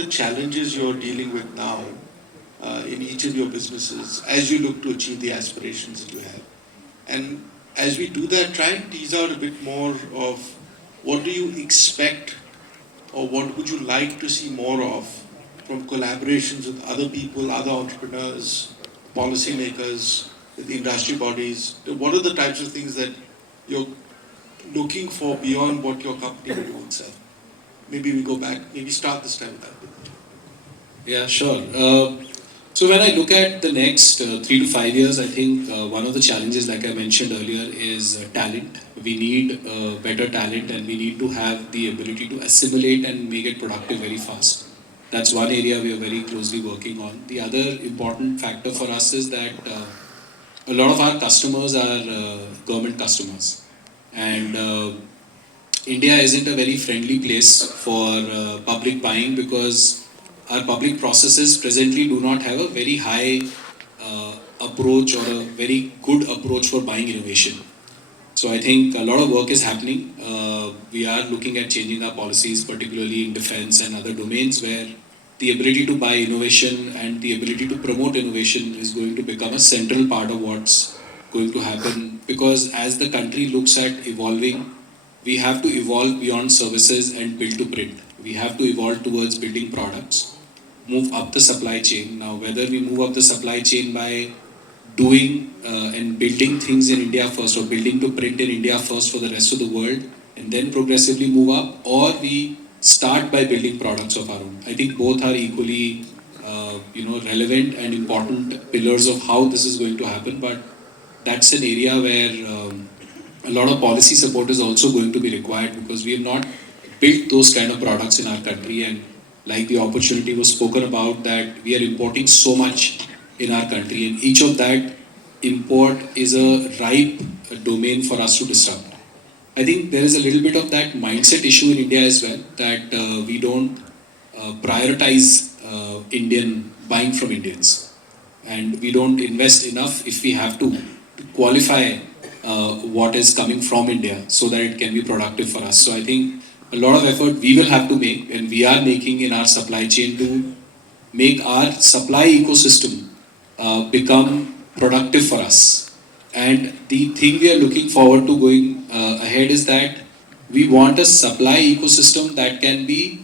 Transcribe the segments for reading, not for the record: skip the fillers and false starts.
the challenges you're dealing with now in each of your businesses as you look to achieve the aspirations that you have? And as we do that, try and tease out a bit more of what do you expect or what would you like to see more of from collaborations with other people, other entrepreneurs, policymakers, with the industry bodies? What are the types of things that you're looking for beyond what your company will do itself? Maybe we go back, maybe start this time with that. Yeah, sure. So when I look at the next 3 to 5 years, I think one of the challenges, like I mentioned earlier, is talent. We need better talent, and we need to have the ability to assimilate and make it productive very fast. That's one area we are very closely working on. The other important factor for us is that a lot of our customers are government customers, and India isn't a very friendly place for public buying because our public processes presently do not have a very high approach or a very good approach for buying innovation. So I think a lot of work is happening. We are looking at changing our policies, particularly in defense and other domains where the ability to buy innovation and the ability to promote innovation is going to become a central part of what's going to happen, because as the country looks at evolving, we have to evolve beyond services and build to print. We have to evolve towards building products, move up the supply chain. Now, whether we move up the supply chain by doing and building things in India first, or building to print in India first for the rest of the world, and then progressively move up, or we start by building products of our own. I think both are equally, relevant and important pillars of how this is going to happen. But that's an area where a lot of policy support is also going to be required, because we have not built those kind of products in our country. And like the opportunity was spoken about, that we are importing so much in our country, and each of that import is a ripe domain for us to disrupt. I think there is a little bit of that mindset issue in India as well, that we don't prioritize Indian buying from Indians, and we don't invest enough, if we have to qualify what is coming from India so that it can be productive for us. So I think a lot of effort we will have to make, and we are making in our supply chain, to make our supply ecosystem become productive for us. And the thing we are looking forward to going ahead is that we want a supply ecosystem that can be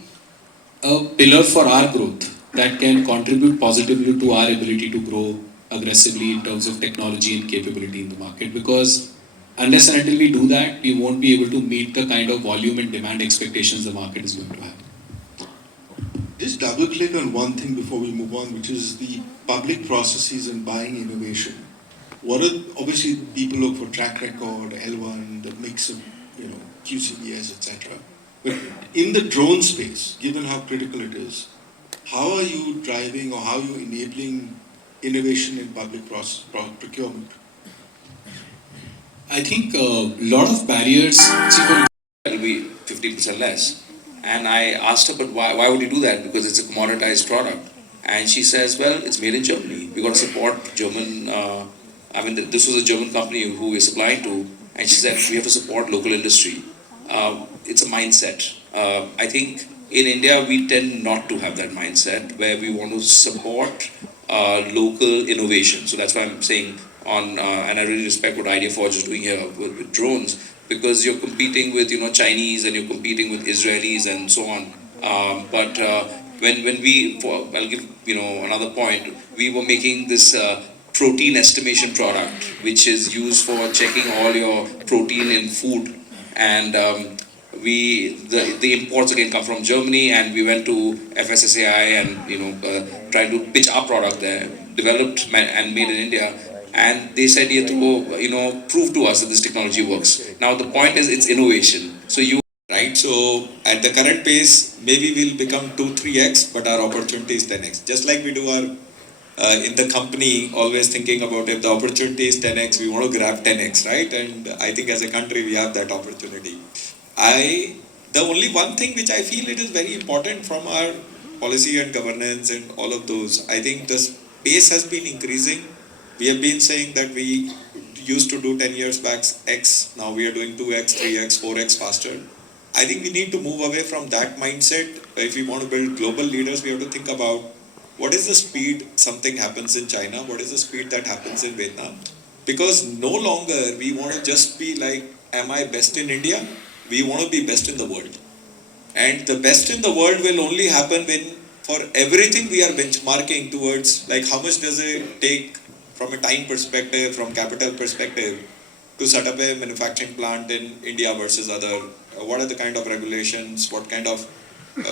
a pillar for our growth, that can contribute positively to our ability to grow aggressively in terms of technology and capability in the market. Because unless and until we do that, we won't be able to meet the kind of volume and demand expectations the market is going to have. Just double click on one thing before we move on, which is the public processes and buying innovation. What are, obviously people look for track record, L1, the mix of QCBS, etc. But in the drone space, given how critical it is, how are you driving or how are you enabling innovation in public procurement? I think a lot of barriers. See, It'll be 50% less. And I asked her, but why would you do that? Because it's a commoditized product. And she says, well, it's made in Germany. We got to support German. This was a German company who we're supplying to. And she said, we have to support local industry. It's a mindset. I think in India, we tend not to have that mindset where we want to support local innovation. So that's why I'm saying and I really respect what Idea Forge is doing here with drones, because you're competing with Chinese, and you're competing with Israelis and so on. But when I'll give another point. We were making this protein estimation product, which is used for checking all your protein in food, and the imports again come from Germany, and we went to FSSAI and tried to pitch our product there, developed and made in India. And they said you have to go, prove to us that this technology works. Now the point is, it's innovation. So right? So at the current pace, maybe we'll become 2-3x, but our opportunity is 10x. Just like we do our in the company, always thinking about if the opportunity is 10x, we want to grab 10x, right? And I think as a country, we have that opportunity. The only one thing which I feel it is very important from our policy and governance and all of those, I think the pace has been increasing. We have been saying that we used to do 10 years back X, now we are doing 2x, 3x, 4x faster. I think we need to move away from that mindset. If we want to build global leaders, we have to think about what is the speed something happens in China, what is the speed that happens in Vietnam. Because no longer we want to just be like, am I best in India? We want to be best in the world. And the best in the world will only happen when for everything we are benchmarking towards, like how much does it take from a time perspective, from capital perspective, to set up a manufacturing plant in India versus other, what are the kind of regulations, what kind of...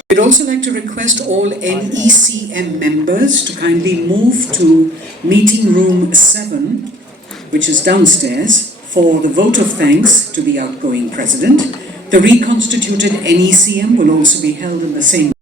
We'd also like to request all NECM members to kindly move to meeting room 7, which is downstairs, for the vote of thanks to the outgoing president. The reconstituted NECM will also be held in the same